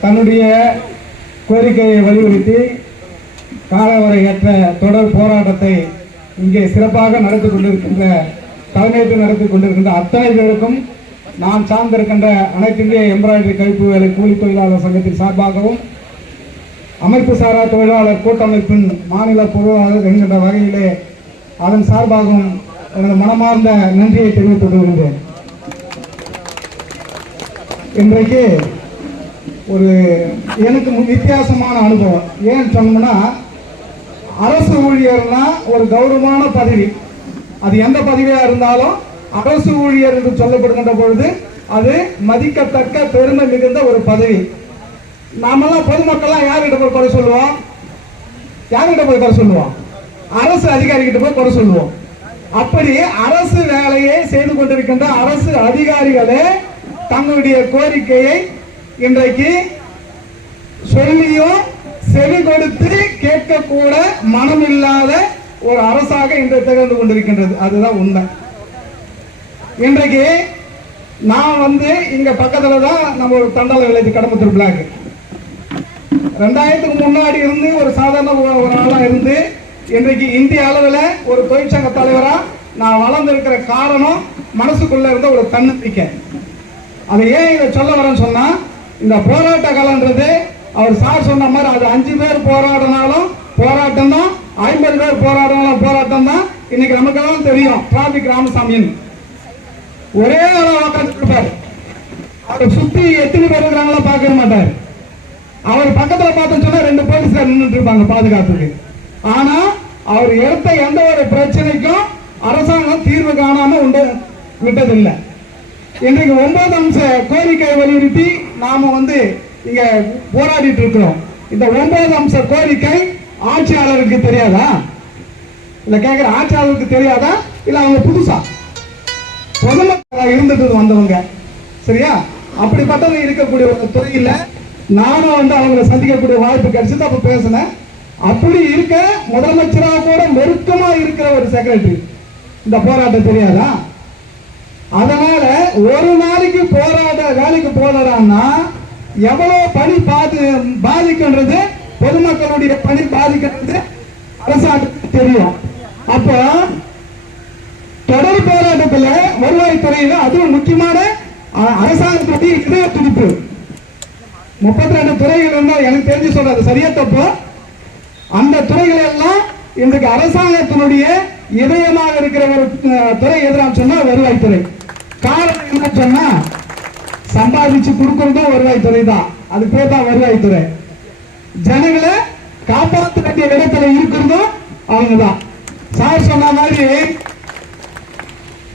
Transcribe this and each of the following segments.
தன்னுடைய கோரிக்கையை வலியுறுத்தி காலவரையற்ற தொடர் போராட்டத்தை இங்கே சிறப்பாக நடத்தி கொண்டிருக்கின்ற தலைமையேற்று நடத்தி கொண்டிருக்கின்ற அத்தனை பேருக்கும் நாம் சார்ந்திருக்கின்ற அனைத்து இந்திய எம்ப்ராய்டரி கைப்பு வேலை கூலி தொழிலாளர் சங்கத்தின் சார்பாகவும் அமைப்பு சாரா தொழிலாளர் கூட்டமைப்பின் மாநில பொருளாளர் என்கின்ற வகையிலே அதன் சார்பாகவும் எனது மனமார்ந்த நன்றியை தெரிவித்துக் கொள்கின்றேன். இன்றைக்கு ஒரு எனக்கு வித்தியாசமான அனுபவம். ஏன்னு சொன்னோம்னா, அரசு ஊழியர்னா ஒரு கௌரவமான பதவி. அது எந்த பதவியாக இருந்தாலும் அரசு ஊழியர் என்று சொல்லப்படுகின்ற பொழுது அது மதிக்கத்தக்க பெருமை மிகுந்த ஒரு பதவி. நாமெல்லாம் பொதுமக்கள்லாம் யார்கிட்ட போய் குறை சொல்லுவோம்? யார்கிட்ட போய் குறை சொல்லுவோம்? அரசு அதிகாரிகிட்ட போய் குறை சொல்லுவோம். அப்படி அரசு வேலையை செய்து கொண்டிருக்கின்ற அரசு அதிகாரிகளே தங்களுடைய கோரிக்கையை இன்றைக்கு சொல்லியும் செவி கொடுத்து கேட்கக்கூட மனம் இல்லாத ஒரு அரசாக இன்றைக்கு திகழ்ந்து கொண்டிருக்கின்றது. அதுதான் உண்மை. இன்றைக்கு நான் இங்க பக்கத்துல தான் நம்ம ஒரு தண்டால வில்லேஜ் கடம்பத்தூர் பிளாக். 2000க்கு முன்னாடி இருந்து ஒரு சாதாரண ஒரு ஆளா இருந்து இன்றைக்கு இந்திய அளவில் ஒரு தொழிற்சங்க தலைவரா நான் வளர்ந்திருக்கிற காரணம் மனசுக்குள்ள இருந்த ஒரு தன்னம்பிக்கை. அதை ஏன் இதை சொல்ல வரேன்னு சொன்னா, இந்த போராட்ட காலன்றது அவர் சார் சொன்ன மாதிரி அது 5 பேர் போராடினாலும் போராட்டம் தான், 50 பேர் போராடினாலும் போராட்டம் தான். இன்னைக்கு நமக்கெல்லாம் தெரியும் டிராபிக் ராமசாமியின் ஒரே ஆளா உட்கார்ந்து இருப்பாரு. அவர் சுத்தி எத்தனை பேர் இருக்கிறாங்களோ பார்க்க மாட்டார். அவர் பக்கத்துல பார்த்தோன்னு சொன்னா 2 போலீஸ்கார் நின்றுட்டு இருப்பாங்க பாதுகாப்புக்கு. ஆனா அவர் எடுத்த எந்த ஒரு பிரச்சனைக்கும் அரசாங்கம் தீர்வு காணாம விட்டதில்லை. இன்றைக்கு 9 அம்ச கோரிக்கையை வலியுறுத்தி நாம இங்க போராடிட்டு இருக்கிறோம். இந்த 9 அம்ச கோரிக்கை ஆட்சியாளருக்கு தெரியாதா? இல்ல கேட்கிற ஆட்சியாளருக்கு தெரியாதா? இல்ல அவங்க புதுசா பொதுமக்கள் இருந்துட்டு வந்தவங்க, சரியா? அப்படிப்பட்டவங்க இருக்கக்கூடிய ஒரு துறையில நானும் அவங்களை சந்திக்கக்கூடிய வாய்ப்பு கிடைச்சது. அப்ப பேசினேன். அப்படி இருக்க முதலமைச்சராக கூட நெருக்கமா இருக்கிற ஒரு செக்ரட்டரி இந்த போராட்டம் தெரியாதா? அதனால ஒரு நாளைக்கு வேலைக்கு போறான்னா எவ்வளவு பணி பாதிக்கின்றது, பொதுமக்களுடைய பணி பாதிக்கின்றது அரசாங்கத்துக்கு தெரியும். அப்போ தொடர் போராட்டத்தில் வருவாய்த்துறையில அதுவும் முக்கியமான அரசாங்கத்துடைய இதய துடிப்பு 32 துறைகள் இருந்தால் எனக்கு தெரிஞ்சு சொல்றது சரியா தப்பு. அந்த துறைகள் எல்லாம் இன்றைக்கு அரசாங்கத்தினுடைய இதயமாக இருக்கிற ஒரு துறை எதிராக சொன்னா வருவாய்த்துறை. காரணம் என்ன சொன்னா, சம்பாதிச்சு கொடுக்கறதும் வருவாய்த்துறை தான். அது பேர் தான் வருவாய்த்துறை. ஜனங்களை காப்பாற்ற வேண்டிய இடத்துல இருக்கிறதும் அவங்க தான். சார் சொன்ன மாதிரி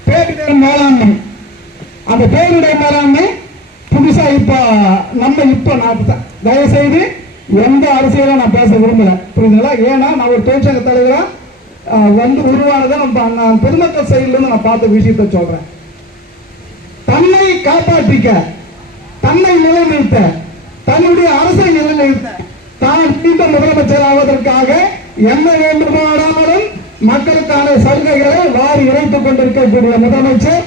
பேரிடர் மேலாண்மை, அந்த பேரிடர் மேலாண்மை புதுசா நான் தயவு செய்து எந்த அரசியலும் நான் பேச விரும்பல, புரியுதுங்களா? ஏன்னா நான் ஒரு தொழிற்சங்க தலைவரா உருவானதை நான் பொதுமக்கள் சைடுல நான் பார்த்த விஷயத்தை சொல்றேன். தன்னை காப்பாற்றிக்க, தன்னை நிலைநிறுத்த, தன்னுடைய அரசை நிலைநிறுத்த, தான் மீண்டும் முதலமைச்சர் ஆவதற்காக என்ன வேண்டுமானாலும் மக்களுக்கான சலுகைகளை வாரி இறைத்துக் கொண்டிருக்கக்கூடிய முதலமைச்சர்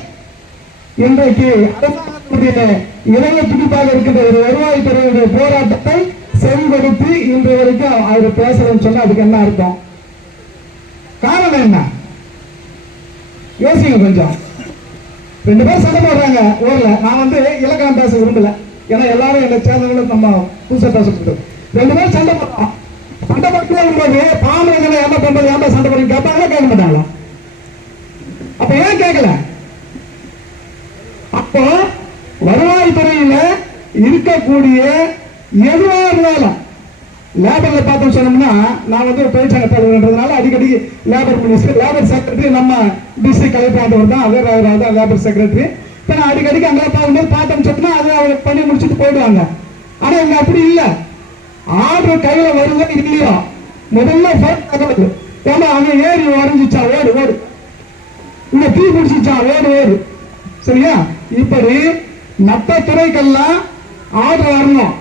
இன்றைக்கு இதய துடிப்பாக இருக்கின்ற ஒரு வருவாய்த்துறையுடைய போராட்டத்தை செங்கொடுத்து இன்று வரைக்கும் அவர் பேசுறேன்னு சொன்னா அதுக்கு என்ன அர்த்தம்? காரணம் என்ன? யோசிங்க கொஞ்சம். 2 பேர் சண்டை போடுறாங்க ஊர்ல. நான் இலக்கணம் பேச விரும்பல, ஏன்னா எல்லாரும் என்ன சேர்ந்தவங்களும் நம்ம புதுசா பேசப்பட்டு 2 பேர் சண்டை போடுறோம். சண்டை போட்டு பாமரங்களை என்ன பண்றது, ஏன் சண்டை போடுறது கேட்பாங்களா? கேட்க மாட்டாங்களா? அப்ப ஏன் கேட்கல? அப்போ வருவாய்த்துறையில இருக்கக்கூடிய எதுவா இருந்தாலும் லேபர்ல பார்த்தோம் சொன்னோம்னா, நான் ஒரு தொழிற்சங்க தலைவர்ன்றதுனால அடிக்கடி லேபர் மினிஸ்டர், லேபர் செக்ரட்டரி நம்ம டிஸ்ட்ரிக்ட் கலெக்டர் தான், அதே லேபர் செக்ரட்டரி. இப்ப நான் அடிக்கடிக்கு அங்கே பார்க்கும்போது பார்த்தோம்னு சொன்னா அதை அவர் பண்ணி முடிச்சுட்டு போயிடுவாங்க. ஆனா இங்க அப்படி இல்லை. ஆர்டர் கையில வருதோ இல்லையோ முதல்ல தகவல், ஏன்னா அங்க ஏறி உடஞ்சிச்சா ஓடு ஓடு, இங்க தீ பிடிச்சிச்சா ஓடு ஓடு, சரியா? இப்படி மற்ற துறைக்கெல்லாம் ஆர்டர் வரணும்,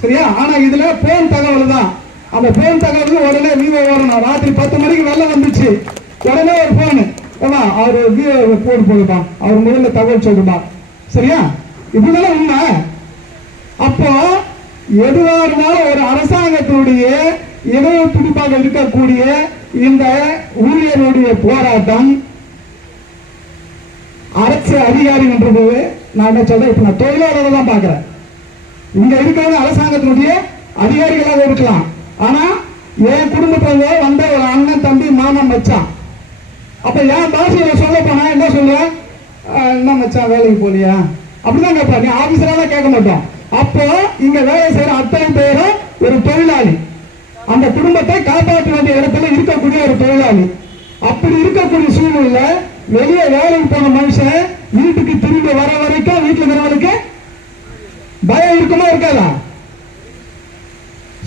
சரியா? ஆனா இதுல போன் தகவல் தான். அந்த போன் தகவல் உடனே நீங்க ஓடணும். ராத்திரி 10 மணிக்கு வெள்ளம் வந்துச்சு, உடனே ஒரு போன், அவரு போடுப்பா, அவர் முதல்ல தகவல் சொல்லுப்பா, சரியா? இப்படிதான் உண்மை. அப்போ எதுவா இருந்தாலும் ஒரு அரசாங்கத்தினுடைய இதய துடிப்பாக இருக்கக்கூடிய இந்த ஊழியருடைய போராட்டம் அரசு அதிகாரின்றது நான் என்ன சொல்றேன், இப்ப நான் தொழிலாளர்கள் தான் பாக்குறேன். இங்க இருக்கிறது அரசாங்கத்தினுடைய அதிகாரிகளாக இருக்கலாம். ஆனா என் குடும்பத்துல வந்த ஒரு அண்ணன், தம்பி, மாமன், மச்சான். அப்ப என் பாஷையில சொல்ல போனா என்ன சொல்லுவேன், என்ன மச்சான் வேலைக்கு போலியா அப்படிதான் கேட்பா. நீ ஆபீசரெல்லாம் கேட்க மாட்டோம். அப்போ இங்க வேலை செய்யற அத்தனை பேரும் ஒரு தொழிலாளி, அந்த குடும்பத்தை காப்பாற்ற வேண்டிய இடத்துல இருக்கக்கூடிய ஒரு தொழிலாளி. அப்படி இருக்கக்கூடிய சூழ்நிலையில வெளியே வேலைக்கு போன மனுஷன் வீட்டுக்கு திரும்பி வர வரைக்கும் வீட்டுல இருக்கிறவனுக்கு பயம் இருக்குமா இருக்காதா?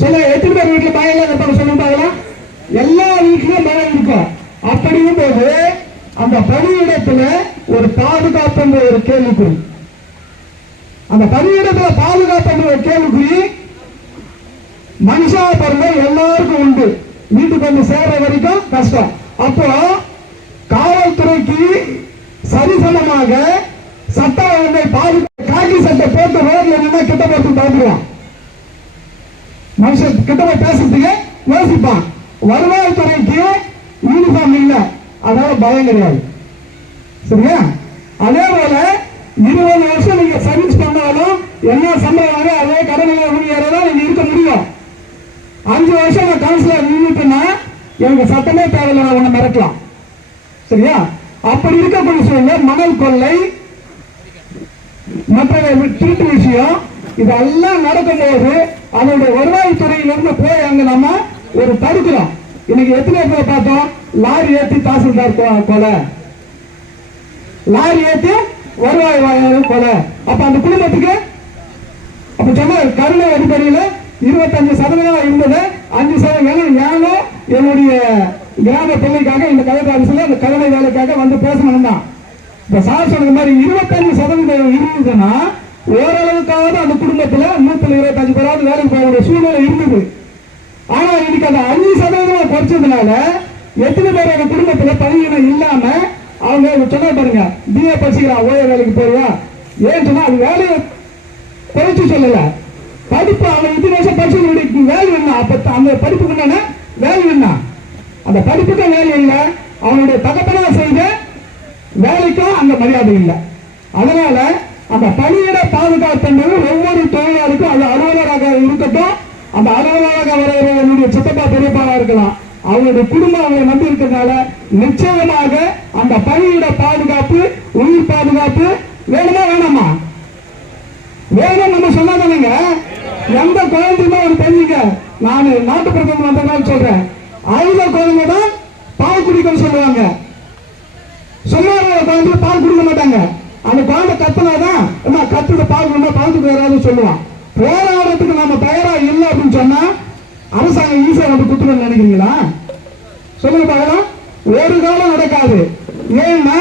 சொல்ல எத்தனை பேர் வீட்டுல பயம் இல்லாத இருப்பாங்க சொல்லுங்க. எல்லா வீட்லயும் பயம் இருக்கும். அப்படியும் போது அந்த பணியிடத்துல ஒரு பாதுகாப்பு என்ற ஒரு கேள்விக்குறி, அந்த பணியிடத்துல பாதுகாப்பு என்ற ஒரு கேள்விக்குறி மனுஷா பிறந்த எல்லாருக்கும் உண்டு. வீட்டுக்கு வந்து சேர்ற வரைக்கும் கஷ்டம். அப்போ காவல்துறைக்கு சரிசமமாக சட்ட ஒழுங்கை காக்கி சட்டை போட்டு ரோட்ல நின்னா கிட்ட போட்டு தந்துடுவான். மனுஷன் கிட்ட போய் பேசுறதுக்கு யோசிப்பான். வருவாய்த்துறைக்கு யூனிஃபார்ம் இல்ல, அதனால பயம் கிடையாது. சரியா? அதே போல 20 வருஷம் நீங்க சர்வீஸ் பண்ணாலும் என்ன சம்பளம் அதே கடமையில ஊழியர்தான் நீங்க இருக்க முடியும். 5 வருஷம் நான் கவுன்சிலர் நின்றுட்டுன்னா எனக்கு சட்டமே தேவையில்லை, நான் உன்னை மிரட்டலாம். சரியா? அப்படி இருக்கக்கூடிய சூழ்நிலை மணல் கொள்ளை மற்ற திருட்டு விஷயம் இதெல்லாம் நடக்கும்போது அதனுடைய வருவாய்த்துறையிலிருந்து போய் அங்க நம்ம ஒரு தடுக்கிறோம். இன்னைக்கு எத்தனை பேர் பார்த்தோம், லாரி ஏற்றி தாசில்தார் கொலை, லாரி ஏற்றி வருவாய் கொலை. அப்ப அந்த குடும்பத்துக்கு அப்ப சொன்ன கருணை அடிப்படையில் 25% இருந்தது, 5% ஏனோ என்னுடைய கிராம பிள்ளைக்காக இந்த கலெக்டர் ஆபீஸ்ல இந்த கருணை வேலைக்காக வந்து பேசணும் தான். இப்ப சார் சொன்ன மாதிரி 25% இருந்ததுன்னா ஓரளவுக்காவது அந்த குடும்பத்துல 125 பேராவது வேலைக்கு போக சூழ்நிலை இருந்தது. ஆனா இன்னைக்கு அந்த 5% குறைச்சதுனால எத்தனை பேர் அந்த குடும்பத்துல பணியிடம் இல்லாம அவங்க சொன்ன பாருங்க, பிஏ படிச்சுக்கிறான் ஓய வேலைக்கு போறியா, ஏன் சொன்னா அது வேலையை குறைச்சு சொல்லல, படிப்பு அவன் 2 வருஷம் படிச்சு வேலை என்ன, அப்ப அந்த படிப்புக்கு வேலை என்ன, அந்த படிப்புக்கு வேலை இல்லை, அவனுடைய தகப்பனா செய்த வேலைக்கும் அந்த மரியாதை இல்லை. அதனால அந்த பணியிட பாதுகாப்பு என்பது ஒவ்வொரு தொழிலாளிக்கும் அது அலுவலராக இருக்கட்டும், அந்த அலுவலராக வரவர்களுடைய சித்தப்பா பெரியப்பாவா இருக்கலாம், அவங்களுடைய குடும்பம் அவங்களை நம்பி இருக்கிறதுனால நிச்சயமாக அந்த பணியிட பாதுகாப்பு உயிர் பாதுகாப்பு வேணுமா வேணாமா? வேணும். நம்ம சொன்னாதானுங்க. எந்த குழந்தையுமே ஒரு தெரிஞ்சுங்க, நான் நாட்டு பிரதமர் வந்ததுனால சொல்றேன், ஆயுத குழந்தை தான் பால் குடிக்கணும்னு சொல்லுவாங்க. சொல்லாத குழந்தை பால் குடிக்க மாட்டாங்க. அந்த குழந்தை கத்துனாதான் கத்துட்டு பால் குடிமா பால் வராதுன்னு சொல்லுவான். போராடுறதுக்கு நாம தயாரா இல்லை அப்படின்னு சொன்னா அரசாங்கம் ஈஸியா வந்து குத்துறன்னு நினைக்கிறீங்களா? சொல்லுங்க பார்க்கலாம். ஒரு காலம் நடக்காது. ஏன்னா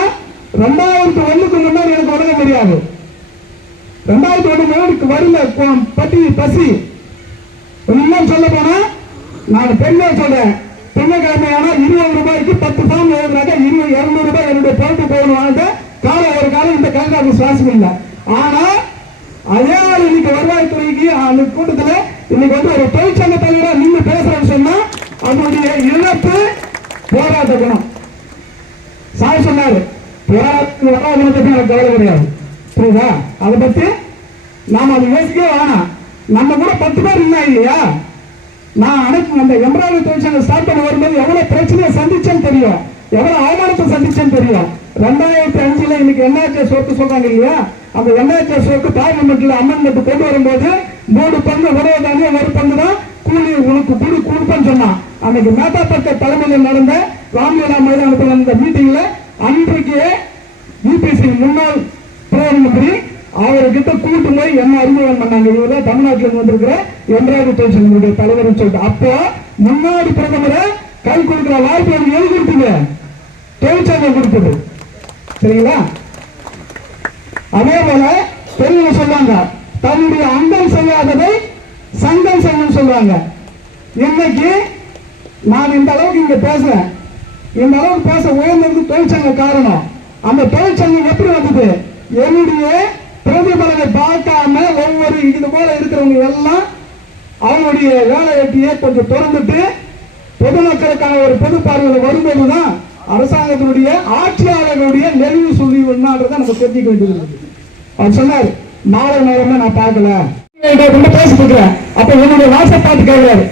2001க்கு முன்னாடி எனக்கு உலகம் தெரியாது. 2001 வரல பட்டி பசி. இன்னும் சொல்ல போனா நான் பெண்ணே சொல்றேன், திங்கக்கிழமையான 20 ரூபாய்க்கு 10 ஃபார்ம் எழுதுறாங்க, 200 ரூபாய் என்னுடைய பொறுப்பு போகணும். காலம் ஒரு காலம் இந்த கலந்தாக்கு சுவாசம் இல்லை. ஆனா அதே இன்னைக்கு வருவாய்த்துறைக்கு அந்த கூட்டத்தில் இன்னைக்கு வந்து ஒரு தொழிற்சங்க தலைவராக நின்று பேசுறேன்னு சொன்னா அதனுடைய இழப்பு போராட்ட குணம். சார் சொன்னாரு போராட்டத்துக்கு வராதுன்னு எனக்கு கவலை கிடையாது. புரியுதா? அதை பத்தி நாம அதை யோசிக்கவே வேணாம். நம்ம கூட 10 பேர் இல்லை இல்லையா? நான் அனைத்து அந்த எம்ப்ராய்டரி தொழிற்சங்கம் ஸ்டார்ட் பண்ண வரும்போது எவ்வளவு பிரச்சனையை சந்திச்சேன்னு தெரியும், எவ்வளவு அவமானத்தை சந்திச்சேன்னு தெரியும். 2005 இன்னைக்கு என்ஆர்ஜிஎஸ் ஒர்க்கு சொல்றாங்க இல்லையா, அந்த என்ஆர்ஜிஎஸ் ஒர்க்கு பார்லிமெண்ட்ல அமெண்ட்மெண்ட் கொண்டு வரும்போது 3 பங்கு வருவதானே, ஒரு பங்கு தான் கூலி உனக்கு கூலி கொடுப்பேன்னு சொன்னான். அன்னைக்கு மேத்தாப்பட்ட தலைமையில் நடந்த ராம்லீலா மைதானத்தில் நடந்த மீட்டிங்ல அன்றைக்கு யூபிசி முன்னாள் பிரதம மந்திரி அவர்கிட்ட கூட்டு போய் என்ன அறிமுகம் பண்ணாங்க, இவர்தான் தமிழ்நாட்டில் வந்திருக்கிற எம்ப்ராய்டரி தொழிற்சங்கங்களுடைய தலைவர் சொல்லிட்டு. அப்போ முன்னாடி பிரதமரை கை கொடுக்கிற வாய்ப்பு எழுதி கொடுத்தீங்க, தொழிற்சங்கம் கொடுத்தது. சரிங்களா? அதே போல தெளிவு சொல்லுவாங்க, தன்னுடைய அங்கம் செய்யாததை சங்கம் செய்யும் சொல்லுவாங்க. இன்னைக்கு நான் இந்த அளவுக்கு இங்க பேசுறேன், இந்த அளவுக்கு பேச உயர்ந்தது தொழிற்சங்க காரணம். அந்த தொழிற்சங்கம் எப்படி வந்தது? என்னுடைய பிரதிபலனை பார்க்காம ஒவ்வொரு இது போல இருக்கிறவங்க எல்லாம் அவங்களுடைய வேலை வெட்டியை கொஞ்சம் திறந்துட்டு பொதுமக்களுக்கான ஒரு பொது பார்வையில் வரும்போதுதான் அரசாங்கத்தினுடைய ஆட்சியாளர்களுடைய நெறிவு சொல்லி ஒன்னான்றதை நம்ம தெரிஞ்சுக்க வேண்டியது. அவர் சொன்னார், மாலை நேரமே நான் பார்க்கல பேசிட்டு இருக்கிறேன். அப்ப என்னுடைய வாட்ஸ்அப் பார்த்து கேட்கிறாரு,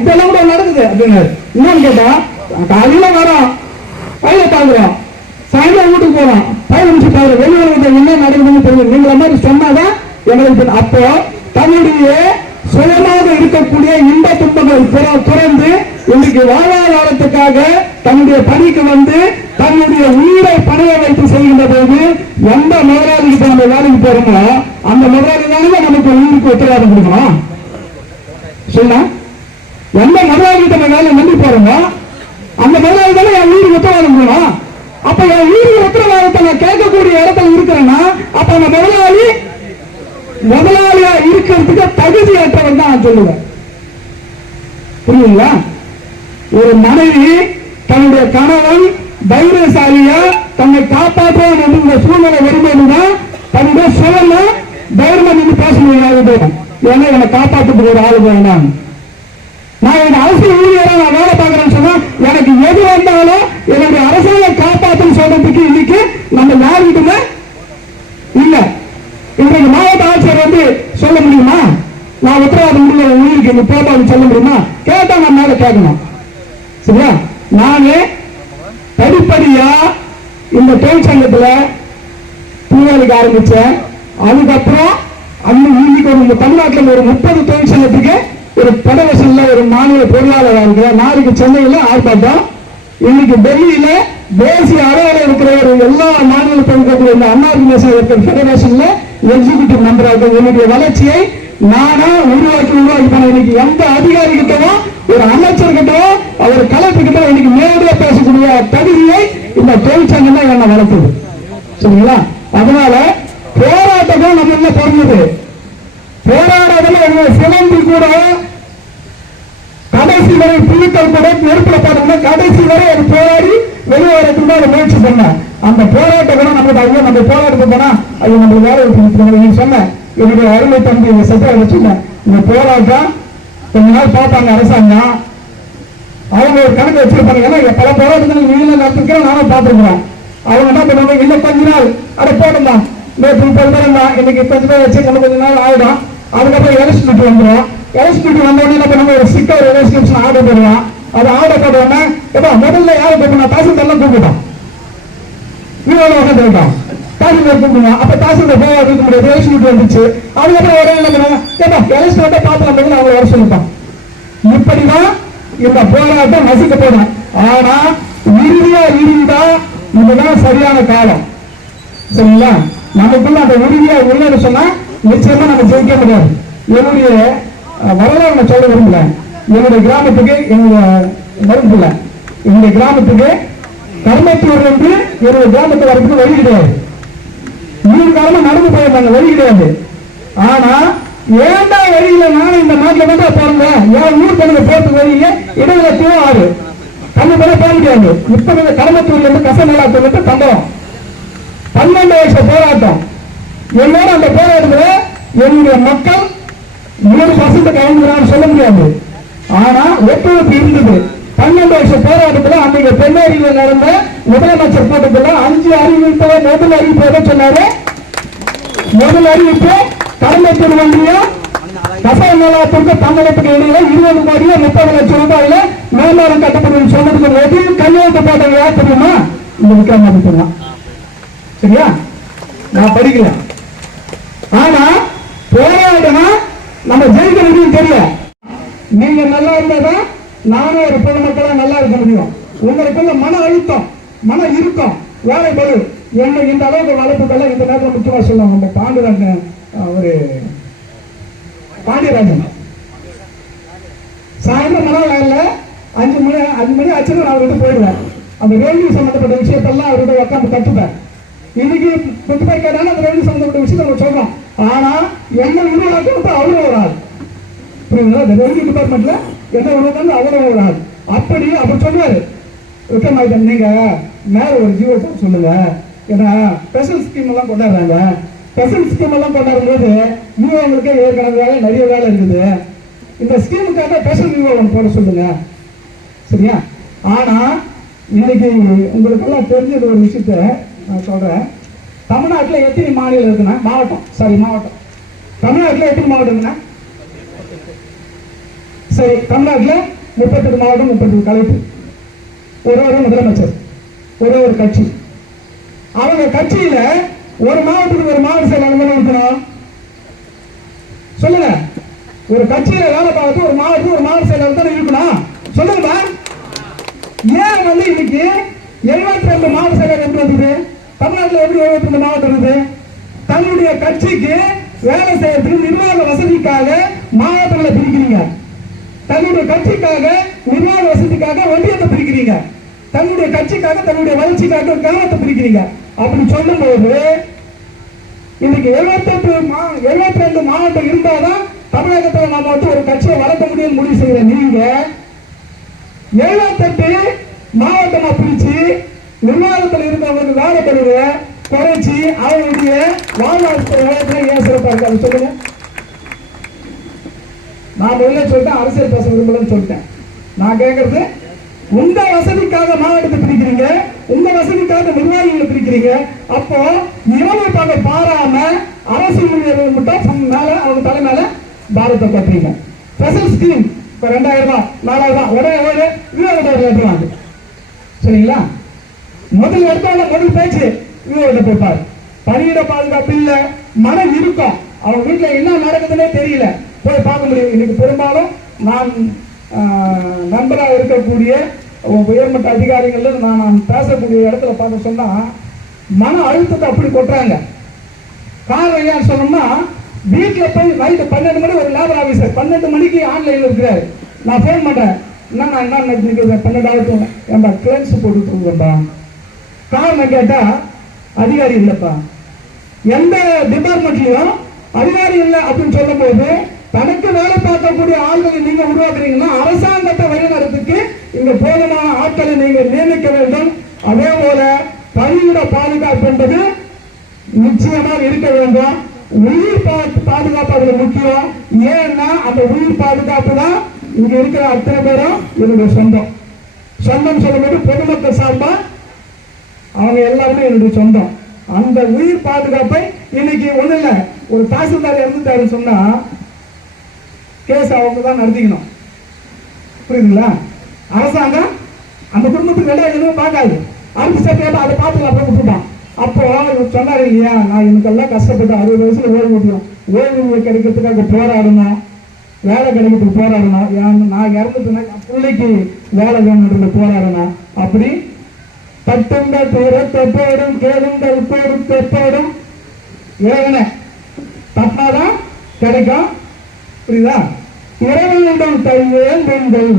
இதெல்லாம் கூட நடக்குது அப்படின்னாரு. இன்னொன்னு கேட்டா, காலையில வரோம், பையில தாங்குறோம், சாயந்தரம் வீட்டுக்கு போறோம், 5 நிமிஷம் பாருங்க வெளியே என்ன நடக்குதுன்னு தெரியும். நீங்கள மாதிரி சொன்னாதான் எங்களுக்கு. அப்போ தன்னுடைய சுயமாக இருக்கக்கூடிய இன்ப துன்பங்கள் துறந்து இன்றைக்கு வாழ்வாதாரத்துக்காக தன்னுடைய பணிக்கு வந்து தன்னுடைய உயிரை பணைய வைத்து செய்கின்ற போது எந்த முதலாளிக்கு நம்ம வேலைக்கு போறோமோ அந்த முதலாளி தானே நமக்கு உயிருக்கு உத்தரவாதம் கொடுக்கணும். சொன்னா எந்த முதலாளிகிட்ட நம்ம வேலை நம்பி போறோமோ அந்த முதலாளி தானே என் உயிருக்கு உத்தரவாதம் கொடுக்கணும். அப்ப என் உயிருக்கு உத்தரவாதத்தை நான் கேட்கக்கூடிய இடத்துல இருக்கிறேன்னா அப்ப அந்த முதலாளியா இருக்கிறதுக்கு தகுதியற்றவன் தான் சொல்லுவேன். புரியுங்களா? ஒரு மனைவி தன்னுடைய கணவன் தைரியசாலியா தன்னை காப்பாற்றுவான் என்ற சூழ்நிலை வரும்போதுதான் தன்னுடைய சுயமா தைரியம் என்று பேச முடியாது. ஏன்னா என்னை காப்பாற்றுறதுக்கு ஒரு ஆளு வேண்டாம். நான் என் அரசு ஊழியரா நான் வேலை பார்க்கிறேன்னு சொன்னா எனக்கு எது வந்தாலும் என்னுடைய அரசாங்க காப்பாற்றுன்னு சொல்றதுக்கு இன்னைக்கு நம்ம யாருக்கிட்டுமே இல்ல. இன்றைக்கு மாவட்ட ஆட்சியர் வந்து சொல்ல முடியுமா? நான் உத்தரவாதம் உயிருக்கு இந்த போபான்னு சொல்ல முடியுமா? கேட்டா நான் மேல கேட்கணும். சரியா? நானே படிப்படியா இந்த தொழிற்சங்கத்துல பூவேலிக்க ஆரம்பிச்சேன். அதுக்கப்புறம் இன்னைக்கு ஒரு தமிழ்நாட்டில் ஒரு 30 தொழிற்சங்கத்துக்கு ஒரு படவசல்ல ஒரு மாநில பொருளாளராக இருக்கிற நாளைக்கு சென்னையில ஆர்ப்பாட்டம். இன்னைக்கு டெல்லியில தேசிய அளவில் இருக்கிற ஒரு எல்லா மாநில தொழிற்சங்கத்தில் அண்ணா பெடரேஷன்ல எக்ஸிகியூட்டிவ் மெம்பராக என்னுடைய வளர்ச்சியை நானா உருவாக்கி பண்ண. இன்னைக்கு எந்த அதிகாரி கிட்டவோ ஒரு அமைச்சர் கிட்டவோ அவர் கலெக்டர் கிட்ட இன்னைக்கு நேரடியா பேசக்கூடிய தகுதியை இந்த தொழிற்சங்கம் தான் என்ன வளர்த்தது. சரிங்களா? அதனால போராட்டம் நம்ம என்ன பிறந்தது. போராடாதல சிலம்பு கூட கடைசி வரை புலிகள் கூட நெருப்புல பாருங்க கடைசி வரை அது போராடி வெளியேறதுக்கு அதை முயற்சி பண்ண. அந்த போராட்டம் கூட நம்ம ஐயோ நம்ம போராட்டத்துக்கு போனா ஐயோ நம்ம வேலை சொன்ன என்னுடைய அருமை தம்பி சத்தியா வச்சுருந்தேன். இந்த போராட்டம் கொஞ்ச நாள் பார்ப்பாங்க அரசாங்கம், அவங்க ஒரு கணக்கு வச்சிருப்பாங்க. ஏன்னா பல போராட்டங்கள் நீங்களும் நடத்திருக்கிறேன், நானும் பார்த்துருக்கிறேன். அவங்க என்ன பண்ணுவாங்க, இன்னும் கொஞ்ச நாள் அதை போடலாம், நேற்று 30 பேர் தான், இன்னைக்கு 10 பேர் வச்சு கொஞ்ச நாள் ஆயிடும். அதுக்கப்புறம் எலெக்ஷன் வந்துடும். எலெக்ஷன் வந்தோடனே என்ன பண்ணுவாங்க, ஒரு ஸ்டிக்கர் எலெக்ஷன் ஆர்டர் போடுவான். அது ஆர்டர் போட்டோன்னா முதல்ல யாரை கூப்பிடணும், தாசில்தார்லாம் கூப்பிட்டான். இவ்வளவு வகை இருக்கான் தாசில்தார் கூப்பிடுவான். அப்ப தாசில்தார் போய் இருக்க முடியாது, எலெக்ஷன் வந்துச்சு. அதுக்கப்புறம் ஒரு என்ன பண்ணுவாங்க, எலெக்ஷன் வந்தா பார்க்கலாம் அவங்க வர சொல்லிட்டான். இப்படிதான் இந்த போராட்டம் நசுக்கப்படும். ஆனா இறுதியா இருந்தா இதுதான் சரியான காலம். சரிங்களா? நமக்குள்ள அந்த உறுதியா உள்ளன்னு சொன்னா நிச்சயமா நம்ம ஜெயிக்க முடியாது. என்னுடைய வரலாறு நான் சொல்ல விரும்பல. என்னுடைய கிராமத்துக்கு என்னுடைய கிராமத்துக்கு கர்மத்தூர் வந்து என்னுடைய கிராமத்துக்கு வரதுக்கு வழி கிடையாது. 3 காலமா நடந்து போயிருந்தாங்க, வழி கிடையாது. ஆனா ஏண்டா வழியில நானும் இந்த நாட்டில் மட்டும் போறேங்க, என் ஊர் கணக்கு போறதுக்கு வழியில இடையில ஆறு கண்ணு போல போக முடியாது. இப்ப கர்மத்தூர்ல இருந்து கசநல்லாத்தூர்ல இருந்து தண்டோம் 12 வருஷ போராட்டம். என்னோட அந்த போராட்டத்துல என்னுடைய மக்கள் 100% கலந்துக்கிறான்னு சொல்ல முடியாது. ஆனா ஒத்துழைப்பு இருந்தது. 12 வருஷ போராட்டத்துல அன்றைக்கு தென்னேரியில் நடந்த முதலமைச்சர் கூட்டத்தில் 5 அறிவிப்பை முதல் அறிவிப்பை சொன்னாரு. முதல் அறிவிப்பு கர்மத்தூர் ஒன்றியம் கசநல்லாத்தூருக்கு தங்கத்துக்கு இடையில 20 கோடியே 30 லட்சம் ரூபாயில மேம்பாலம் கட்டப்படும் சொன்னதுக்கு போது கையெழுத்து போட்டவங்க யார் தெரியுமா? இந்த விக்ரமாதித்யன் தான். சரியா? நான் படிக்கல. ஆனா போராட்டம்னா நம்ம ஜெயிக்க முடியும் தெரியல. நீங்க நல்லா இருந்தாதான் நானும் ஒரு பொதுமக்களா நல்லா இருக்க முடியும். உங்களுக்குள்ள மன அழுத்தம், மன இறுக்கம், வேலை பலு என்ன இந்த அளவுக்கு வளர்ப்புக்கெல்லாம் இந்த நேரத்தில் முக்கியமா சொல்லுவாங்க. நம்ம பாண்டியராஜன் சாயந்தரம் மழை வேலை 5 மணி ஆச்சு நான் அவர்கிட்ட போயிடுவேன். அந்த ரேடியோ சம்பந்தப்பட்ட விஷயத்தெல்லாம் அவர்கிட்ட உட்காந்து கற்றுப்பேன். இன்னைக்கு 10 பேர் கேட்டாலும் அந்த ரேடியோ சம்பந்தப்பட்ட விஷயத்த நம்ம சொல்றோம். ஆனா என்ன உருவாக்க அவ்வளோ ஒரு ஆள். புரியுங்களா? இந்த ரேடியோ டிபார்ட்மெண்ட்ல என்ன உருவாக்க அவ்வளோ ஒரு ஆள். அப்படி சொல்லுவாரு விக்ரமாதித்யன், நீங்க மேல ஒரு ஜீவோ சொல்லுங்க. ஏன்னா ஸ்பெஷல் ஸ்கீம் எல்லாம் கொண்டாடுறாங்க. ஸ்பெஷல் ஸ்கீம் எல்லாம் கொண்டாடும் போது யூஏங்களுக்கு ஏற்கனவே நிறைய வேலை இருக்குது. இந்த ஸ்கீமுக்காக ஸ்பெஷல் விஓ போட சொல்லுங்க, சரியா? ஆனா இன்னைக்கு உங்களுக்கெல்லாம் தெரிஞ்சது ஒரு விஷயத்த நான் சொல்றேன். தமிழ்நாட்டில் எத்தனை மாநிலம் இருக்குன்னா மாவட்டம் தமிழ்நாட்டில் எத்தனை மாவட்டம் இருக்குன்னா சரி, தமிழ்நாட்டில் 38 மாவட்டம், 38 கலெக்டர், ஒரு முதலமைச்சர், ஒரு கட்சி. அவங்க கட்சியில ஒரு மாவட்டத்துக்கு ஒரு மாவட்ட செயலாளர் இருக்கணும். சொல்லுங்க, ஒரு கட்சியில வேலை பார்த்து ஒரு மாவட்டத்துக்கு ஒரு மாவட்ட செயலாளர் தான் இருக்கணும். சொல்லுங்க, ஏன் இன்னைக்கு 72 மாவட்ட செயலாளர் எப்படி வந்தது? தமிழ்நாட்டில் எப்படி 72 மாவட்டம் இருக்குது? தன்னுடைய கட்சிக்கு வேலை செய்யறதுக்கு நிர்வாக வசதிக்காக மாவட்டங்களை பிரிக்கிறீங்க, தன்னுடைய கட்சிக்காக நிர்வாக வசதிக்காக ஒன்றியத்தை பிரிக்கிறீங்க, தன்னுடைய கட்சிக்காக தன்னுடைய வளர்ச்சிக்காக கிராமத்தை பிரிக்கிறீங்க. அப்படி சொல்லும் போது இன்னைக்கு 72 மாவட்டம் இருந்தாதான் தமிழகத்தில் நாம ஒரு கட்சியை வளர்க்க முடியும் முடிவு செய்யற நீங்க 78 மாவட்டமா பிரிச்சு நிர்வாகத்தில் இருக்கிறவங்களுக்கு வேலை பெறுவ குறைச்சி அவங்களுடைய வாழ்வாதாரத்தை ஏன் சிறப்பா இருக்காது சொல்லுங்க. நான் முதல்ல சொல்லிட்டேன், அரசியல் பேச விரும்பலன்னு சொல்லிட்டேன். நான் கேட்கறது, உங்க வசதிக்காக மாவட்டத்தை பிரிக்கிறீங்க, உங்க வசதிக்காக நிர்வாகிகளை பிரிக்கிறீங்க. அப்போ இரவு பகை பாராம அரசு ஊழியர்கள் மட்டும் மேல அவங்க தலை மேல பாரத்தை கட்டுறீங்க. ஸ்பெஷல் ஸ்கீம் இப்ப 2000 ரூபாய் 4000 உடனே விவேகானந்தர் சரிங்களா? முதல் எடுத்தாங்க, முதல் பேச்சு விவேகானந்த போட்டார். பணியிட பாதுகாப்பு இல்ல, மனம் இருக்கும், அவங்க வீட்டுல என்ன நடக்குதுன்னே தெரியல, போய் பார்க்க முடியும். இன்னைக்கு பெரும்பாலும் நான் நண்பராக இருக்கக்கூடிய உயர்மட்ட அதிகாரிகள் நான் பேசக்கூடிய இடத்துல பார்க்க சொன்னா மன அழுத்தத்தை அப்படி கொட்டுறாங்க. காரணம் ஏன்னு சொன்னோம்னா, வீட்டில் போய் நைட்டு 12 மணி ஒரு லேபர் ஆபீசர் 12 மணிக்கு ஆன்லைன்ல இருக்கிறாரு. நான் ஃபோன் பண்றேன், என்ன 12 ஏன்பா கிளென்ஸ் போட்டு தூங்குறா? காரணம் கேட்டா அதிகாரி இல்லப்பா, எந்த டிபார்ட்மெண்ட்லயும் அதிகாரி இல்லை அப்படின்னு சொல்லும் போது தனக்கு வேலை பார்க்கக்கூடிய ஆட்களை நீங்க உருவாக்குறீங்கன்னா அரசாங்கத்தை வழிநடத்துக்கு இங்க போதுமான ஆட்களை நீங்க நியமிக்க வேண்டும். அதே போல பணியிட பாதுகாப்பு என்பது நிச்சயமாக இருக்க வேண்டும். உயிர் பாதுகாப்பு அதுல முக்கியம். ஏன்னா அந்த உயிர் பாதுகாப்பு தான் இங்க இருக்கிற அத்தனை பேரும் என்னுடைய சொந்தம் சொல்லும்போது பொதுமக்கள் சார்பா அவங்க எல்லாருமே என்னுடைய சொந்தம். அந்த உயிர் பாதுகாப்பை இன்னைக்கு ஒண்ணு இல்ல, ஒரு தாசில்தார் இறந்துட்டாருன்னு சொன்னா கேஸ் அவங்க தான் நடத்திக்கணும், புரியுதுங்களா? அரசாங்கம் அந்த குடும்பத்துக்கு வெளியே எதுவும் பார்க்காது, அடுத்த ஸ்டெப் அதை பார்த்துக்கலாம் அப்படி விட்டுட்டான். அப்போ சொன்னாரு இல்லையா, நான் எனக்கெல்லாம் கஷ்டப்பட்டு 60 வயசுல ஓய்வு முடியும், ஓய்வு கிடைக்கிறதுக்காக போராடணும், வேலை கிடைக்கிறதுக்கு போராடணும், நான் இறந்துட்டேன்னா பிள்ளைக்கு வேலை வேணும்ன்றது போராடணும். அப்படி தட்டுங்கள் தூரத்தோடும் கேளுங்கள் போடும் ஏகன தட்டாதான் கிடைக்கும், புரியுதா? இறைவனிடம் கையேந்துங்கள்